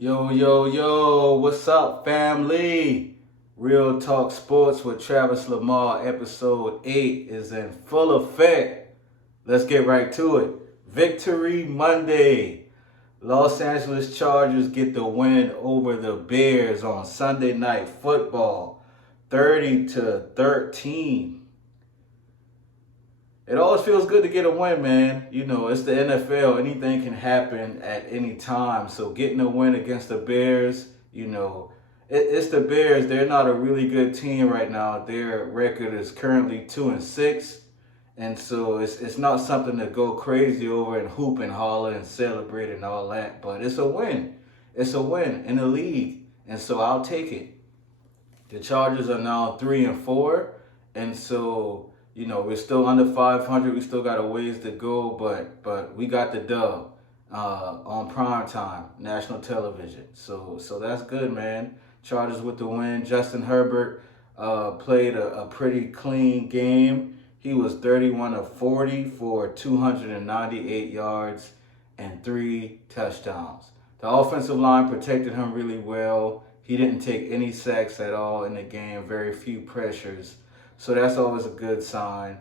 Yo, yo, yo, what's up, family? Real Talk Sports with Travis Lamar, episode 8 is in full effect. Let's get right to it. Victory Monday. Los Angeles Chargers get the win over the Bears on Sunday Night Football, 30-13. It always feels good to get a win, man. You know, it's the NFL. Anything can happen at any time. So getting a win against the Bears, it's the Bears. They're not a really good team right now. Their record is currently 2-6. And so it's not something to go crazy over and hoop and holler and celebrate and all that. But it's a win. It's a win in the league. And so I'll take it. The Chargers are now 3-4. And so we're still under 500. We still got a ways to go, but we got the dub on prime time, national television. So that's good, man. Chargers with the win. Justin Herbert played a pretty clean game. He was 31 of 40 for 298 yards and 3 touchdowns. The offensive line protected him really well. He didn't take any sacks at all in the game, very few pressures. So that's always a good sign.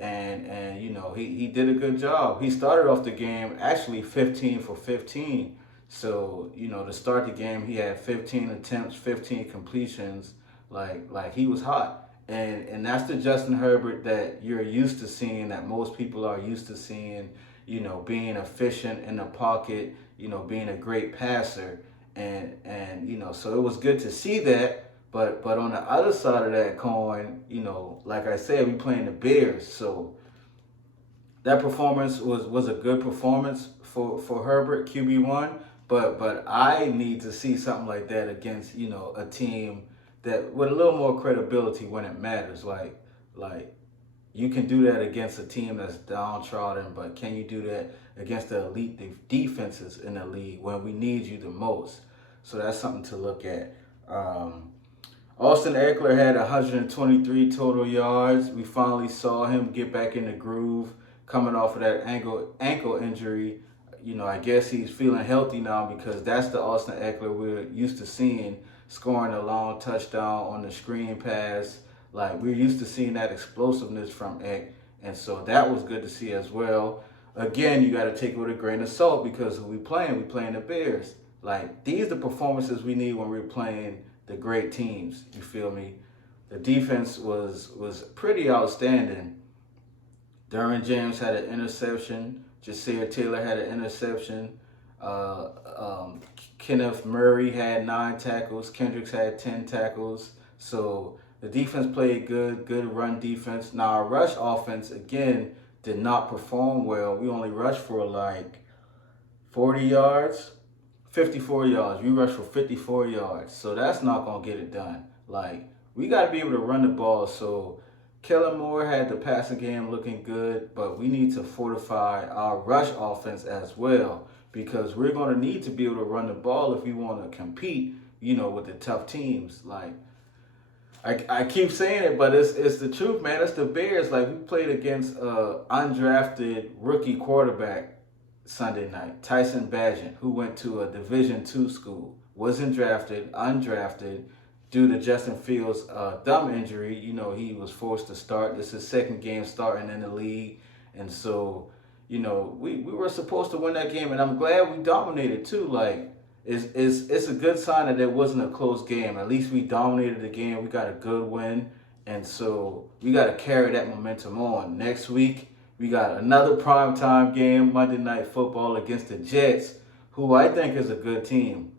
And he did a good job. He started off the game actually 15 for 15. So, to start the game, he had 15 attempts, 15 completions. Like he was hot. And that's the Justin Herbert that you're used to seeing, that most people are used to seeing, being efficient in the pocket, being a great passer. And so it was good to see that. But on the other side of that coin, like I said, we playing the Bears. So that performance was a good performance for Herbert, QB1. But I need to see something like that against, a team that with a little more credibility when it matters. Like you can do that against a team that's downtrodden, but can you do that against the elite defenses in the league when we need you the most? So that's something to look at. Austin Eckler had 123 total yards. We finally saw him get back in the groove coming off of that ankle injury. I guess he's feeling healthy now because that's the Austin Eckler we're used to seeing, scoring a long touchdown on the screen pass. Like, we're used to seeing that explosiveness from Eck, and so that was good to see as well. Again, you got to take it with a grain of salt because who we playing? We playing the Bears. Like, these are the performances we need when we're playing the great teams. You feel me? The defense was pretty outstanding. Derwin James had an interception. Jasir Taylor had an interception. Kenneth Murray had 9 tackles. Kendricks had 10 tackles. So the defense played good run defense. Now our rush offense, again, did not perform well. We only rushed for like 40 yards. 54 yards. We rushed for 54 yards. So that's not going to get it done. Like, we got to be able to run the ball. So Kellen Moore had the passing game looking good, but we need to fortify our rush offense as well because we're going to need to be able to run the ball if we want to compete, with the tough teams. Like, I keep saying it, but it's the truth, man. It's the Bears. Like, we played against undrafted rookie quarterback Sunday night, Tyson Bagent, who went to a Division II school, wasn't drafted, undrafted, due to Justin Fields' thumb injury. He was forced to start. This is his second game starting in the league, and so, we were supposed to win that game, and I'm glad we dominated too. Like, it's a good sign that it wasn't a close game. At least we dominated the game. We got a good win, and so we got to carry that momentum on. Next week, we got another primetime game, Monday Night Football against the Jets, who I think is a good team.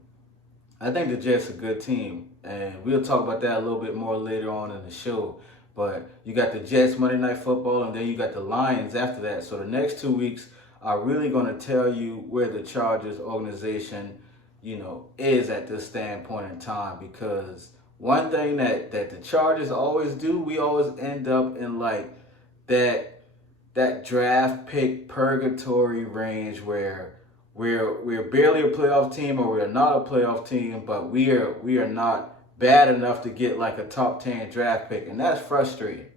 I think the Jets are a good team, and we'll talk about that a little bit more later on in the show. But you got the Jets Monday Night Football, and then you got the Lions after that. So the next 2 weeks are really going to tell you where the Chargers organization, is at this standpoint in time. Because one thing that the Chargers always do, we always end up in like that draft pick purgatory range where we're barely a playoff team or we're not a playoff team, but we are not bad enough to get like a top 10 draft pick, and that's frustrating.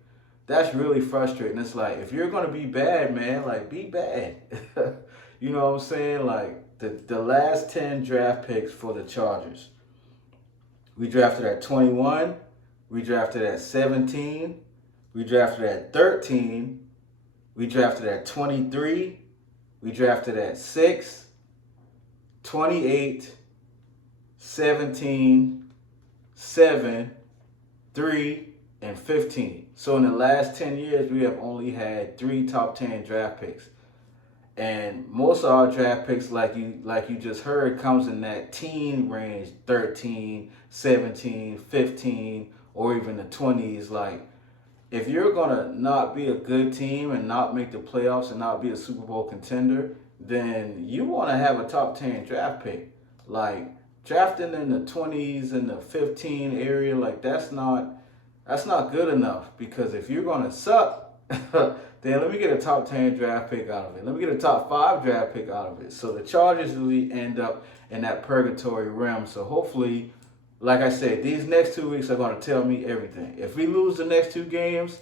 That's really frustrating. It's like, if you're gonna be bad, man, like, be bad. You know what I'm saying? Like, the last 10 draft picks for the Chargers. We drafted at 21. We drafted at 17. We drafted at 13. We drafted at 23. We drafted at 6, 28, 17, 7, 3, and 15. So in the last 10 years, we have only had 3 top 10 draft picks. And most of our draft picks, like you just heard, comes in that teen range, 13, 17, 15, or even the 20s. Like, if you're going to not be a good team and not make the playoffs and not be a Super Bowl contender, then you want to have a top 10 draft pick. Like, drafting in the 20s and the 15 area, like, that's not good enough. Because if you're going to suck, then let me get a top 10 draft pick out of it. Let me get a top 5 draft pick out of it. So the Chargers really end up in that purgatory realm. So hopefully, like I said, these next 2 weeks are going to tell me everything. If we lose the next 2 games,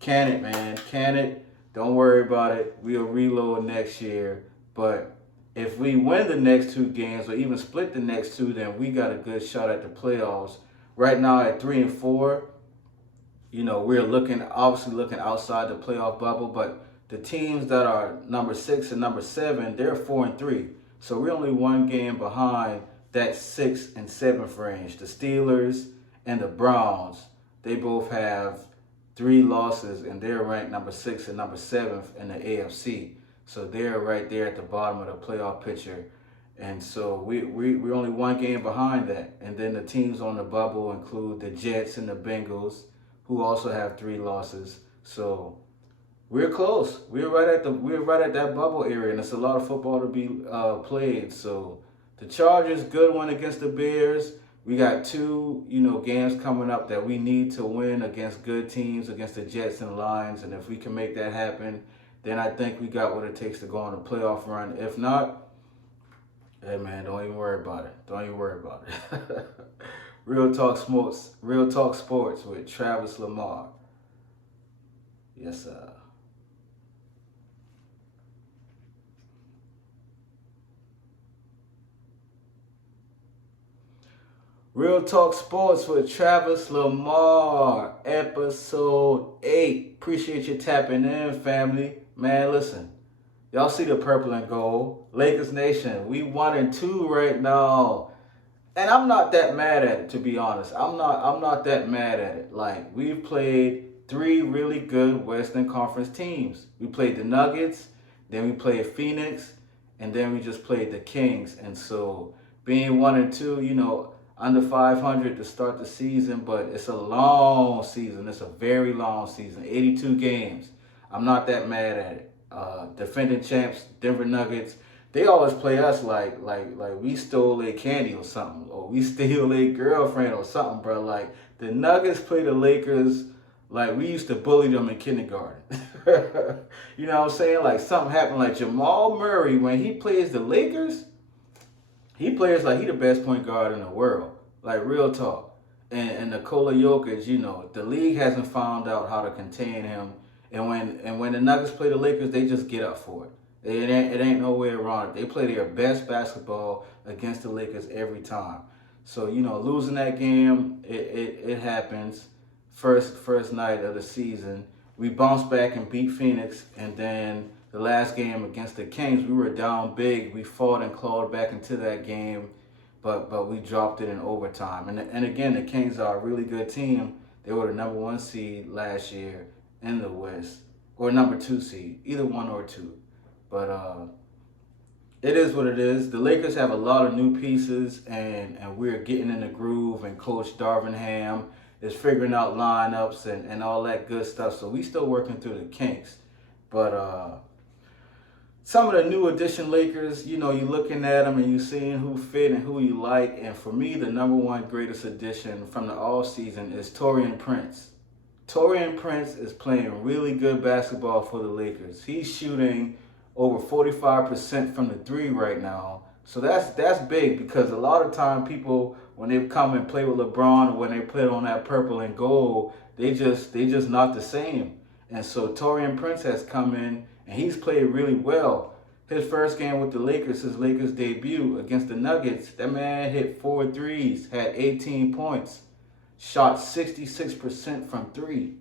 can it, man. Can it. Don't worry about it. We'll reload next year. But if we win the next 2 games or even split the next 2, then we got a good shot at the playoffs. Right now at 3-4, we're obviously looking outside the playoff bubble, but the teams that are number 6 and number 7, they're 4-3. So we're only 1 game behind that 6th and 7th range. The Steelers and the Browns, they both have 3 losses, and they're ranked number 6 and number 7th in the AFC. So they're right there at the bottom of the playoff picture. And so we're only 1 game behind that. And then the teams on the bubble include the Jets and the Bengals, who also have 3 losses. So we're close. We're right at that bubble area, and it's a lot of football to be played. So the Chargers, good one against the Bears. We got 2, games coming up that we need to win against good teams, against the Jets and Lions. And if we can make that happen, then I think we got what it takes to go on a playoff run. If not, hey man, don't even worry about it. Don't even worry about it. Real Talk Sports with Travis Lamar. Yes, sir. Real Talk Sports with Travis Lamar, episode 8. Appreciate you tapping in, family. Man, listen, y'all see the purple and gold. Lakers Nation, we 1-2 right now. And I'm not that mad at it, to be honest. I'm not that mad at it. Like, we've played 3 really good Western Conference teams. We played the Nuggets, then we played Phoenix, and then we just played the Kings. And so being 1-2, under 500 to start the season, but it's a long season. It's a very long season, 82 games. I'm not that mad at it. Defending champs, Denver Nuggets, they always play us like we stole their candy or something, or we steal their girlfriend or something, bro. Like, the Nuggets play the Lakers like we used to bully them in kindergarten. You know what I'm saying? Like, something happened. Like, Jamal Murray, when he plays the Lakers, he plays like he the best point guard in the world. Like, real talk. And Nikola Jokic, the league hasn't found out how to contain him. And when the Nuggets play the Lakers, they just get up for it. It ain't no way around it. They play their best basketball against the Lakers every time. So, losing that game, it happens. First night of the season. We bounced back and beat Phoenix, and then the last game against the Kings, we were down big. We fought and clawed back into that game, but we dropped it in overtime. And again, the Kings are a really good team. They were the number 1 seed last year in the West, or number 2 seed, either 1 or 2. But it is what it is. The Lakers have a lot of new pieces, and we're getting in the groove, and Coach Darvin Ham is figuring out lineups and all that good stuff. So we still working through the kinks. But some of the new addition Lakers, you're looking at them and you're seeing who fit and who you like. And for me, the number 1 greatest addition from the all season is Taurean Prince. Taurean Prince is playing really good basketball for the Lakers. He's shooting over 45% from the 3 right now. So that's big, because a lot of time people, when they come and play with LeBron, or when they play on that purple and gold, they just not the same. And so Taurean Prince has come in and he's played really well. His first game with the Lakers, his Lakers debut against the Nuggets, that man hit 4 threes, had 18 points, shot 66% from three.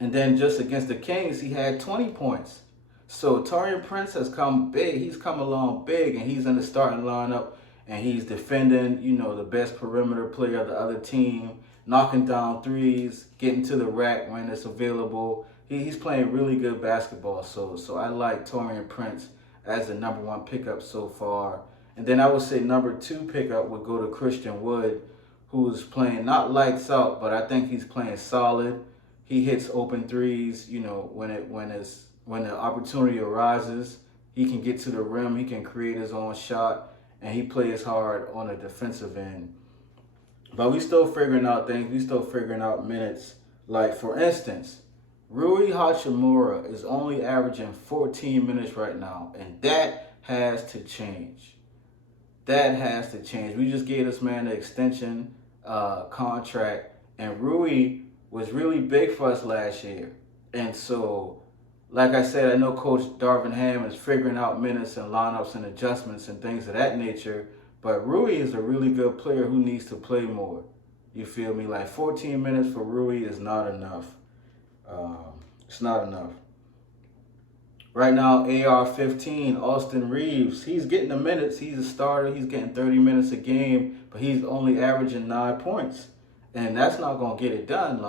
And then just against the Kings, he had 20 points. So Taurean Prince has come big. He's come along big, and he's in the starting lineup, and he's defending, the best perimeter player of the other team, knocking down threes, getting to the rack when it's available. He's playing really good basketball. So I like Taurean Prince as the number one pickup so far. And then I would say number two pickup would go to Christian Wood, who's playing not lights out, but I think he's playing solid. He hits open threes, when the opportunity arises. He can get to the rim, he can create his own shot, and he plays hard on the defensive end. But we still figuring out things, we still figuring out minutes. Like, for instance, Rui Hachimura is only averaging 14 minutes right now, and that has to change. That has to change. We just gave this man an extension contract, and Rui was really big for us last year. And so, like I said, I know Coach Darvin Ham is figuring out minutes and lineups and adjustments and things of that nature, but Rui is a really good player who needs to play more. You feel me? Like, 14 minutes for Rui is not enough. It's not enough. Right now, AR-15, Austin Reeves, he's getting the minutes. He's a starter. He's getting 30 minutes a game, but he's only averaging 9 points. And that's not going to get it done.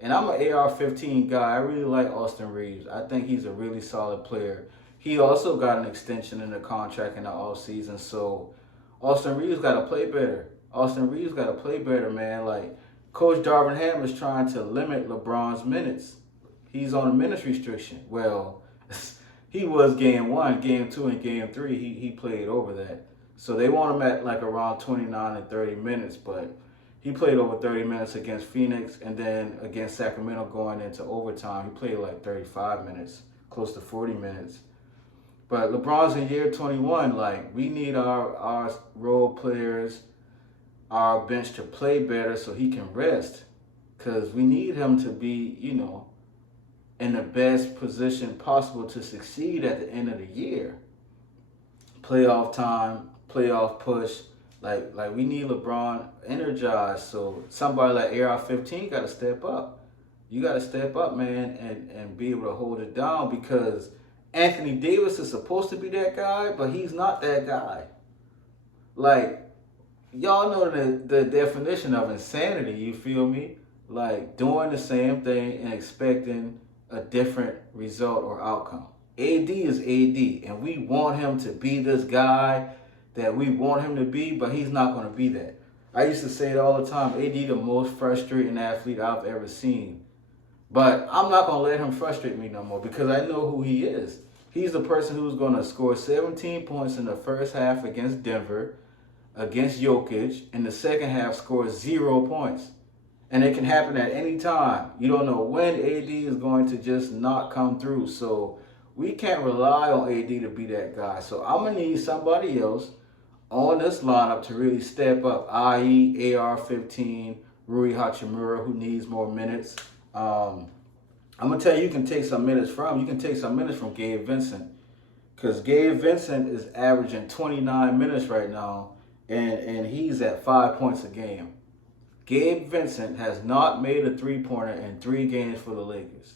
And I'm an AR-15 guy. I really like Austin Reeves. I think he's a really solid player. He also got an extension in the contract in the offseason. So Austin Reeves got to play better. Austin Reeves got to play better, man. Coach Darvin Ham is trying to limit LeBron's minutes. He's on a minutes restriction. Well, he was game 1, game 2, and game 3. He played over that. So they want him at around 29 and 30 minutes, but he played over 30 minutes against Phoenix, and then against Sacramento going into overtime, he played 35 minutes, close to 40 minutes. But LeBron's in year 21. We need our role players, our bench to play better so he can rest, because we need him to be, in the best position possible to succeed at the end of the year. Playoff time, playoff push. We need LeBron energized. So somebody like AR-15 got to step up. You got to step up, man, and be able to hold it down, because Anthony Davis is supposed to be that guy, but he's not that guy. Y'all know the definition of insanity, you feel me? Doing the same thing and expecting a different result or outcome. AD is AD, and we want him to be this guy that we want him to be, but he's not going to be that. I used to say it all the time, AD the most frustrating athlete I've ever seen. But I'm not going to let him frustrate me no more, because I know who he is. He's the person who's going to score 17 points in the first half against Denver, against Jokic, in the second half score 0 points. And it can happen at any time. You don't know when AD is going to just not come through. So we can't rely on AD to be that guy. So I'm going to need somebody else on this lineup to really step up, i.e. AR-15, Rui Hachimura, who needs more minutes. I'm going to tell you can take some minutes from. You can take some minutes from Gabe Vincent, because Gabe Vincent is averaging 29 minutes right now, and he's at 5 points a game. Gabe Vincent has not made a three-pointer in 3 games for the Lakers.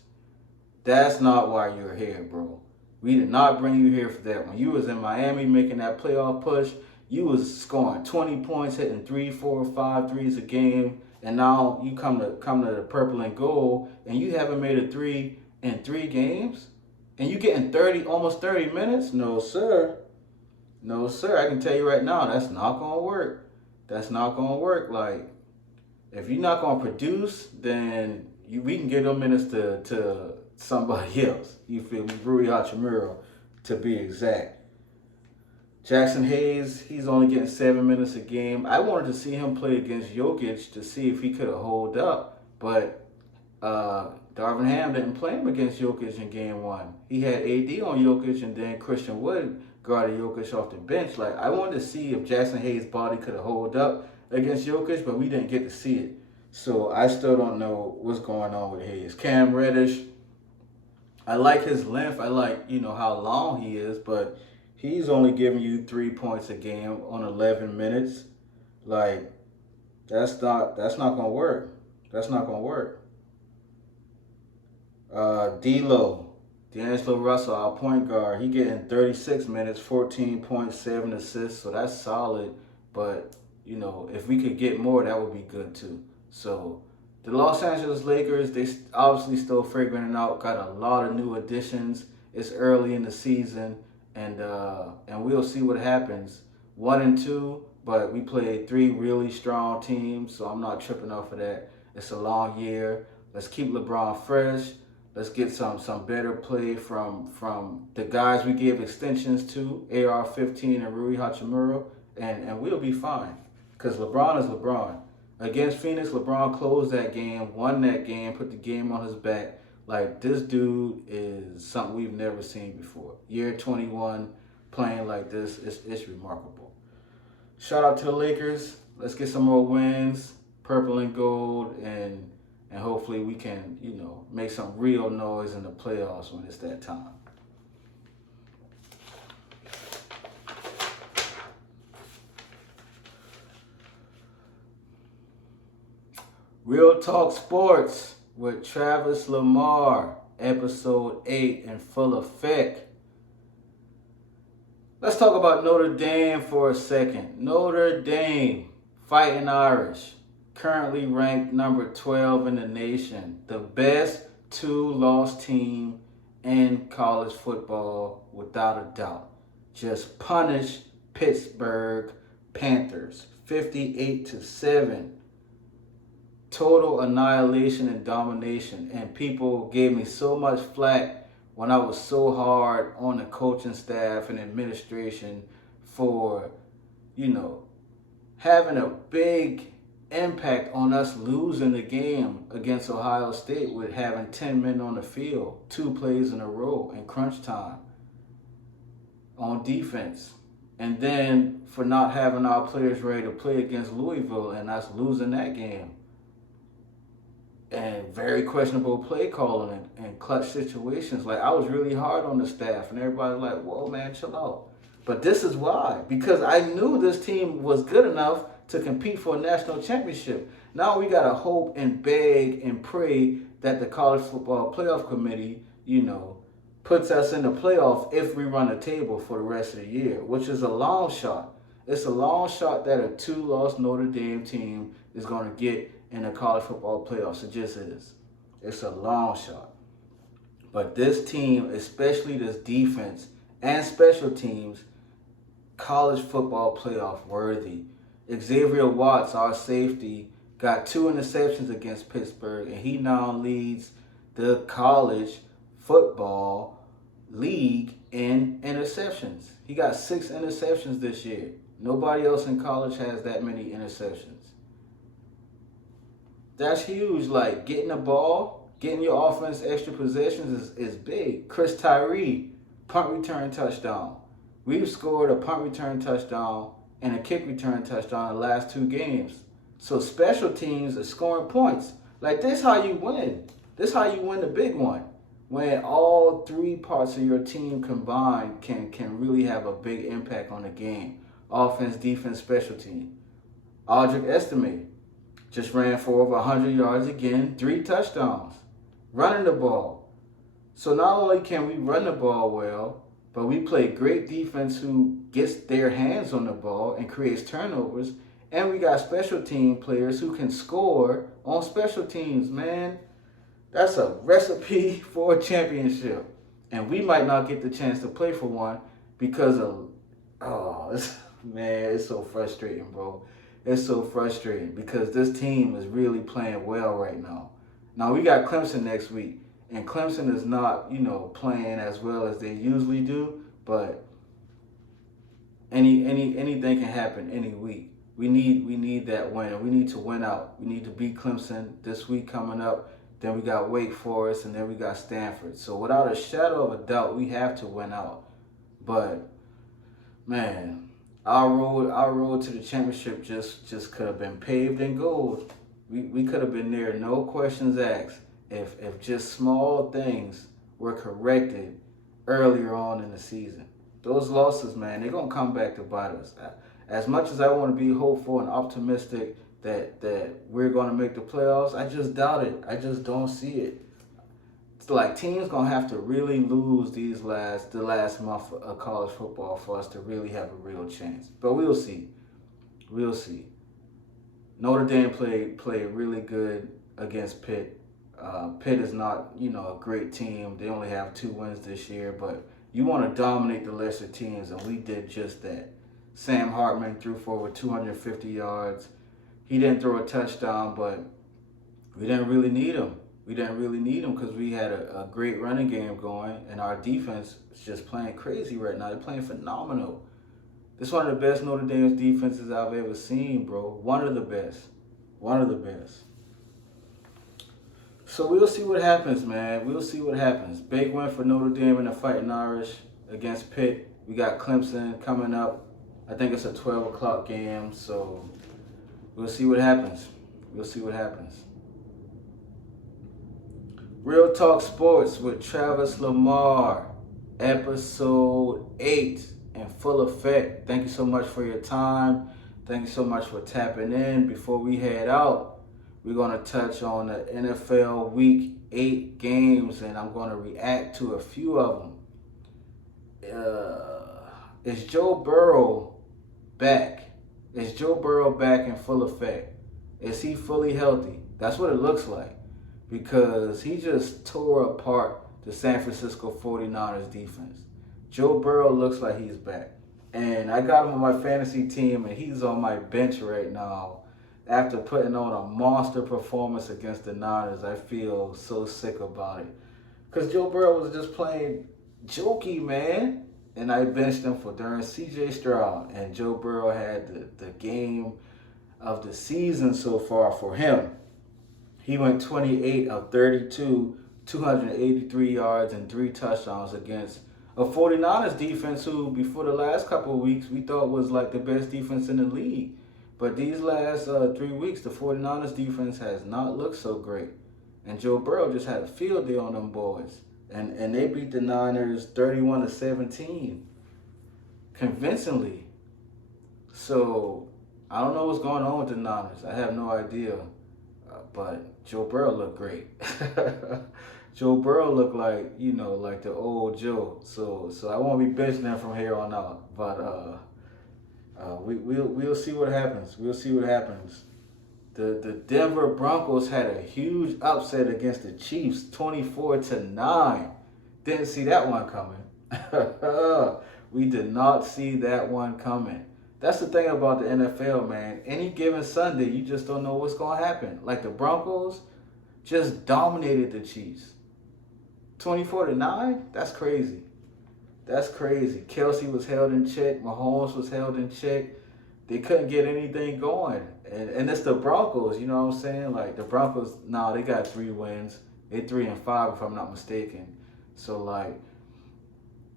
That's not why you're here, bro. We did not bring you here for that. When you was in Miami making that playoff push, you was scoring 20 points, hitting 3, 4, 5 threes a game, and now you come to the purple and gold, and you haven't made a 3 in 3 games, and you getting almost 30 minutes? No, sir. No, sir. I can tell you right now, that's not gonna work. That's not gonna work. If you're not gonna produce, then we can give them minutes to somebody else. You feel me? Rui Hachimura, to be exact. Jackson Hayes, he's only getting 7 minutes a game. I wanted to see him play against Jokic to see if he could hold up, but Darvin Ham didn't play him against Jokic in game 1. He had AD on Jokic, and then Christian Wood guarded Jokic off the bench. I wanted to see if Jackson Hayes' body could hold up against Jokic, but we didn't get to see it. So I still don't know what's going on with Hayes. Cam Reddish, I like his length. I like, how long he is, but he's only giving you 3 points a game on 11 minutes. Like, that's not gonna work. That's not gonna work. D'Lo, D'Angelo Russell, our point guard, he getting 36 minutes, 14.7 assists, so that's solid. But if we could get more, that would be good too. So the Los Angeles Lakers, they obviously still figuring it out. Got a lot of new additions. It's early in the season, and we'll see what happens. 1-2, but we played three really strong teams, so I'm not tripping off of that. It's a long year. Let's keep LeBron fresh. Let's get some better play from the guys we gave extensions to, AR-15 and Rui Hachimura, and we'll be fine. Because LeBron is LeBron. Against Phoenix, LeBron closed that game, won that game, put the game on his back. Like, this dude is something we've never seen before. Year 21, playing like this, it's remarkable. Shout out to the Lakers. Let's get some more wins, purple and gold, and hopefully we can, make some real noise in the playoffs when it's that time. Real Talk Sports with Travis Lamar, episode 8 in full effect. Let's talk about Notre Dame for a second. Notre Dame, Fighting Irish, currently ranked number 12 in the nation. The best two-loss team in college football, without a doubt. Just punished Pittsburgh Panthers, 58-7. Total annihilation and domination. And people gave me so much flack when I was so hard on the coaching staff and administration for, having a big impact on us losing the game against Ohio State with having 10 men on the field, 2 plays in a row in crunch time on defense. And then for not having our players ready to play against Louisville and us losing that game. And very questionable play calling and clutch situations. Like, I was really hard on the staff, and everybody's like, whoa, man, chill out. But this is why. Because I knew this team was good enough to compete for a national championship. Now we got to hope and beg and pray that the College Football Playoff Committee, puts us in the playoff if we run a table for the rest of the year, which is a long shot. It's a long shot that a 2-loss Notre Dame team is going to get in the college football playoffs. It just is. It's a long shot. But this team, especially this defense and special teams, college football playoff worthy. Xavier Watts, our safety, got 2 interceptions against Pittsburgh, and he now leads the college football league in interceptions. He got 6 interceptions this year. Nobody else in college has that many interceptions. That's huge. Like, getting the ball, getting your offense extra possessions is big. Chris Tyree, punt return touchdown. We've scored a punt return touchdown and a kick return touchdown in the last 2 games. So special teams are scoring points. Like, this how you win. This how you win the big one. When all 3 parts of your team combined can really have a big impact on the game. Offense, defense, special team. Audric Estime just ran for over 100 yards again, 3 touchdowns. Running the ball. So not only can we run the ball well, but we play great defense who gets their hands on the ball and creates turnovers. And we got special team players who can score on special teams, man. That's a recipe for a championship. And we might not get the chance to play for one because of, it's so frustrating, bro. It's so frustrating because this team is really playing well right now. Now, we got Clemson next week. And Clemson is not, playing as well as they usually do. But anything can happen any week. We need that win. And we need to win out. We need to beat Clemson this week coming up. Then we got Wake Forest, and then we got Stanford. So without a shadow of a doubt, we have to win out. But, man, our road to the championship just could have been paved in gold. We could have been there, no questions asked, if just small things were corrected earlier on in the season. Those losses, man, they're gonna come back to bite us. As much as I want to be hopeful and optimistic that we're gonna make the playoffs, I just doubt it. I just don't see it. It's like teams gonna have to really lose the last month of college football for us to really have a real chance. But we'll see. We'll see. Notre Dame played really good against Pitt. Pitt is not, a great team. They only have 2 wins this year, but you want to dominate the lesser teams, and we did just that. Sam Hartman threw for over 250 yards. He didn't throw a touchdown, but we didn't really need him. We didn't really need him because we had a great running game going, and our defense is just playing crazy right now. They're playing phenomenal. This is one of the best Notre Dame's defenses I've ever seen, bro. One of the best. One of the best. So we'll see what happens, man. We'll see what happens. Big win for Notre Dame in the Fighting Irish against Pitt. We got Clemson coming up. I think it's a 12 o'clock game, so we'll see what happens. We'll see what happens. Real Talk Sports with Travis Lamar, episode 8 in full effect. Thank you so much for your time. Thank you so much for tapping in. Before we head out, we're going to touch on the NFL Week 8 games, and I'm going to react to a few of them. Is Joe Burrow back? Is Joe Burrow back in full effect? Is he fully healthy? That's what it looks like, because he just tore apart the San Francisco 49ers defense. Joe Burrow looks like he's back. And I got him on my fantasy team, and he's on my bench right now. After putting on a monster performance against the Niners, I feel so sick about it. Because Joe Burrow was just playing jokey, man. And I benched him during C.J. Stroud. And Joe Burrow had the game of the season so far for him. He went 28 of 32, 283 yards and 3 touchdowns against a 49ers defense who, before the last couple of weeks, we thought was like the best defense in the league. But these last 3 weeks, the 49ers defense has not looked so great. And Joe Burrow just had a field day on them boys. And they beat the Niners 31-17 convincingly. So I don't know what's going on with the Niners. I have no idea. But Joe Burrow looked great. Joe Burrow looked like, like the old Joe. So I won't be benching him from here on out. But we'll see what happens. We'll see what happens. The Denver Broncos had a huge upset against the Chiefs, 24-9. Didn't see that one coming. We did not see that one coming. That's the thing about the NFL, man. Any given Sunday, you just don't know what's going to happen. Like the Broncos just dominated the Chiefs. 24-9? That's crazy. That's crazy. Kelsey was held in check. Mahomes was held in check. They couldn't get anything going. And it's the Broncos, you know what I'm saying? Like the Broncos, they got 3 wins. They're 3-5 if I'm not mistaken. So like,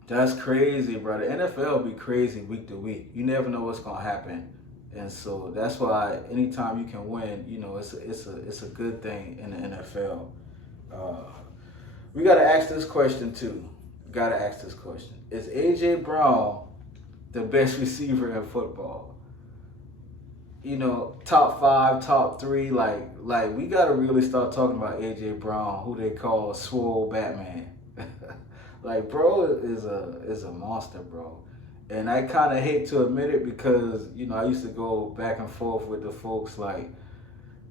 that's crazy, bro. The NFL be crazy week to week. You never know what's gonna happen. And so that's why anytime you can win, it's a good thing in the NFL. We gotta ask this question too. Is AJ Brown the best receiver in football? Top 5, top 3, like we gotta really start talking about AJ Brown, who they call Swole Batman. Like, bro is a monster, bro. And I kind of hate to admit it because, I used to go back and forth with the folks like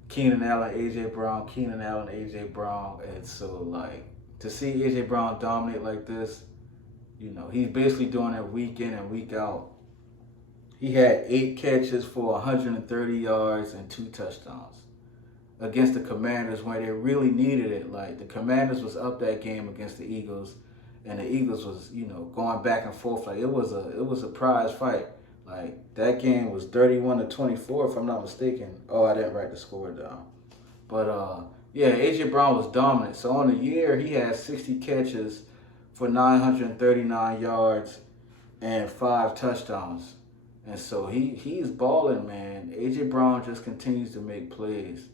Keenan Allen, AJ Brown, Keenan Allen, AJ Brown. And so, like, to see AJ Brown dominate like this, he's basically doing it week in and week out. He had 8 catches for 130 yards and 2 touchdowns against the Commanders when they really needed it. Like, the Commanders was up that game against the Eagles, and the Eagles was, going back and forth. Like, it was a prize fight. Like, that game was 31-24, if I'm not mistaken. Oh, I didn't write the score down. But, yeah, AJ Brown was dominant. So on the year, he had 60 catches for 939 yards and 5 touchdowns. And so he's balling, man. AJ Brown just continues to make plays.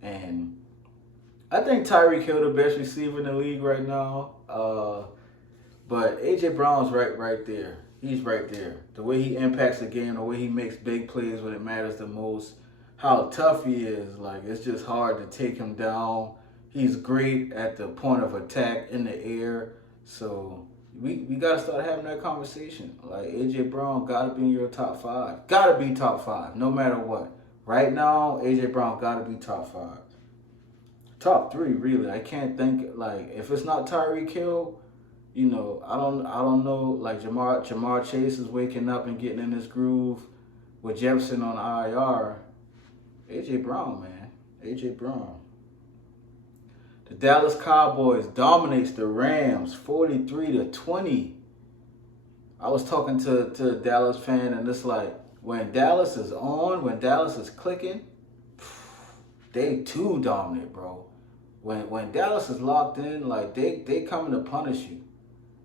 And I think Tyreek Hill the best receiver in the league right now. But AJ Brown's right there. He's right there. The way he impacts the game, the way he makes big plays when it matters the most, how tough he is. Like, it's just hard to take him down. He's great at the point of attack in the air. So we gotta start having that conversation. Like, AJ Brown gotta be in your top five. Gotta be top five, no matter what. Right now, AJ Brown gotta be top five. Top three, really. I can't think, like, if it's not Tyreek Hill, I don't know. Like, Jamar Chase is waking up and getting in this groove with Jefferson on IR. AJ Brown, man. AJ Brown. The Dallas Cowboys dominates the Rams 43-20. I was talking to a Dallas fan, and it's like, when Dallas is on, when Dallas is clicking, they too dominant, bro. When Dallas is locked in, like, they coming to punish you.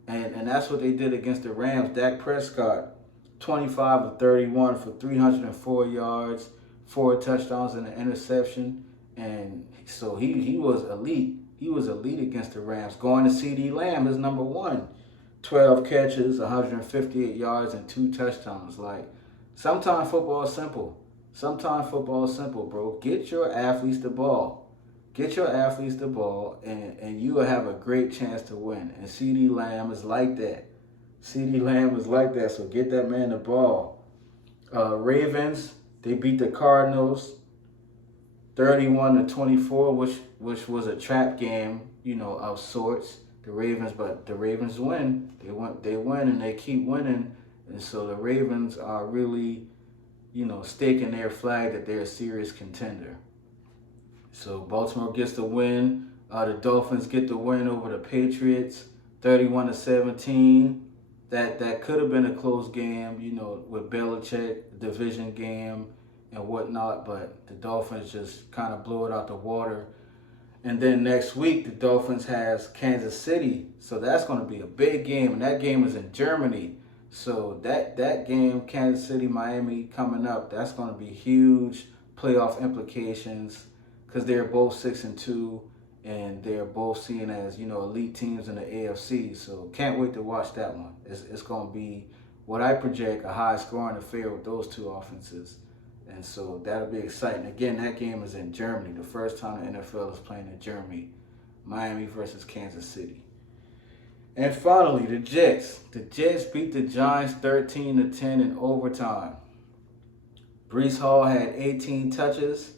And that's what they did against the Rams. Dak Prescott, 25 of 31 for 304 yards, 4 touchdowns and an interception. And so he was elite. He was elite against the Rams. Going to CD Lamb is number one. 12 catches, 158 yards, and 2 touchdowns. Like, sometimes football is simple. Sometimes football is simple, bro. Get your athletes the ball. Get your athletes the ball, and you will have a great chance to win. And CD Lamb is like that. CD Lamb is like that, so get that man the ball. Ravens, they beat the Cardinals 31-24, which was a trap game, of sorts. The Ravens win. They win, and they keep winning. And so the Ravens are really, staking their flag that they're a serious contender. So Baltimore gets the win. The Dolphins get the win over the Patriots, 31-17. That could have been a close game, with Belichick, division game, and whatnot. But the Dolphins just kind of blew it out the water. And then next week, the Dolphins has Kansas City. So that's going to be a big game, and that game is in Germany. So that game, Kansas City, Miami, coming up, that's going to be huge playoff implications, because they're both 6-2, and they're both seen as, elite teams in the AFC. So can't wait to watch that one. It's going to be what I project, a high-scoring affair with those two offenses. And so that'll be exciting. Again, that game is in Germany. The first time the NFL is playing in Germany. Miami versus Kansas City. And finally, the Jets. The Jets beat the Giants 13-10 in overtime. Breece Hall had 18 touches.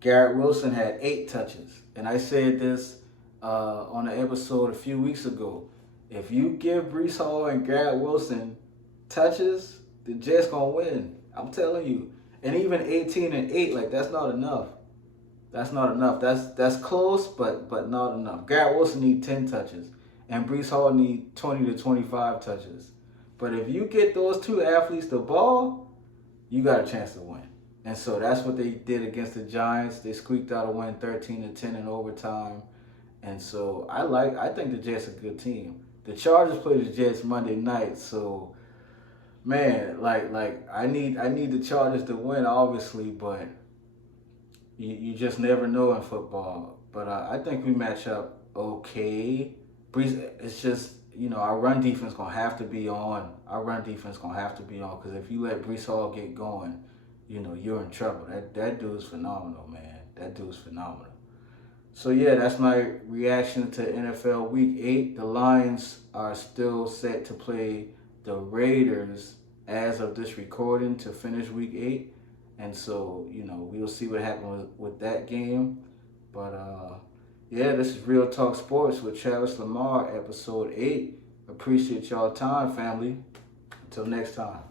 Garrett Wilson had 8 touches. And I said this on an episode a few weeks ago. If you give Breece Hall and Garrett Wilson touches, the Jets going to win. I'm telling you. And even 18-8, like, that's not enough. That's not enough. That's close, but not enough. Garrett Wilson need 10 touches. And Breece Hall need 20 to 25 touches. But if you get those two athletes the ball, you got a chance to win. And so that's what they did against the Giants. They squeaked out a win 13-10 in overtime. And so I think the Jets are a good team. The Chargers play the Jets Monday night, so man, like I need the Chargers to win, obviously, but you just never know in football. But I think we match up okay. It's just, our run defense gonna have to be on. Our run defense gonna have to be on, because if you let Breece Hall get going, you're in trouble. That dude's phenomenal, man. That dude's phenomenal. So yeah, that's my reaction to NFL Week 8. The Lions are still set to play the Raiders as of this recording to finish Week 8. And so, we'll see what happens with that game. But yeah, this is Real Talk Sports with Travis Lamar, episode 8. Appreciate y'all time, family. Until next time.